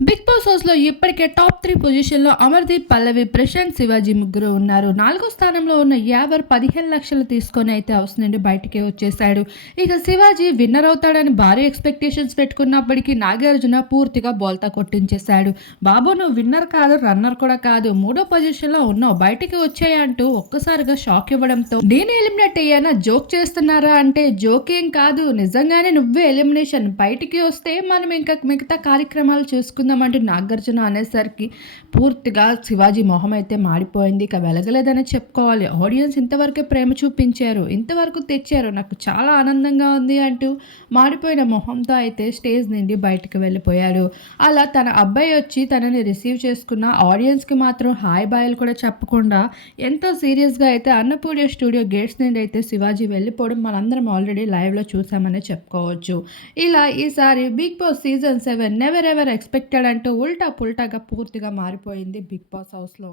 Big boss ఇప్పటికే top three పొజిషన్లో అమర్దీప్ పల్లవి ప్రశాంత్ శివాజీ ముగ్గురు ఉన్నారు. నాలుగో స్థానంలో ఉన్న యావర్ పదిహేను లక్షలు తీసుకొని అయితే హౌస్ నుండి బయటికి వచ్చేసాడు ఇక శివాజీ విన్నర్ అవుతాడని భారీ ఎక్స్పెక్టేషన్స్ పెట్టుకున్నప్పటికీ నాగార్జున పూర్తిగా బోల్తా కొట్టించేశాడు. బాబు నువ్వు విన్నర్ కాదు రన్నర్ కూడా కాదు. మూడో పొజిషన్లో ఉన్నావు బయటికి వచ్చాయంటూ ఒక్కసారిగా షాక్ ఇవ్వడంతో నేను ఎలిమినేట్ అయ్యానా? జోక్ చేస్తున్నారా అంటే జోక్ ఏం కాదు. నిజంగానే నువ్వే ఎలిమినేషన్. బయటికి వస్తే మనం ఇంకా మిగతా కార్యక్రమాలు చూసుకుందామంటూ నాగార్జున అనేసరికి పూర్తిగా శివాజీ మొహం అయితే మాడిపోయింది. ఇక వెలగలేదని చెప్పుకోవాలి. ఆడియన్స్ ఇంతవరకే ప్రేమ చూపించారు. ఇంతవరకు తెచ్చారు. నాకు చాలా ఆనందంగా ఉంది అంటూ మాడిపోయిన మొహంతో అయితే స్టేజ్ నుండి బయటకు వెళ్ళిపోయారు. అలా తన అబ్బాయి వచ్చి తనని రిసీవ్ చేసుకున్న ఆడియన్స్కి మాత్రం హాయ్ బాయ్లు కూడా చెప్పకుండా ఎంతో సీరియస్గా అయితే అన్నపూర్య స్టూడియో గేట్స్ నుండి అయితే శివాజీ వెళ్ళిపోవడం మనందరం ఆల్రెడీ లైవ్లో చూసామని చెప్పుకోవచ్చు. ఇలా ఈసారి big boss season seven never ever expected అంటూ ఉల్టా పుల్టాగా పూర్తిగా మారిపోయింది బిగ్ బాస్ హౌస్లో.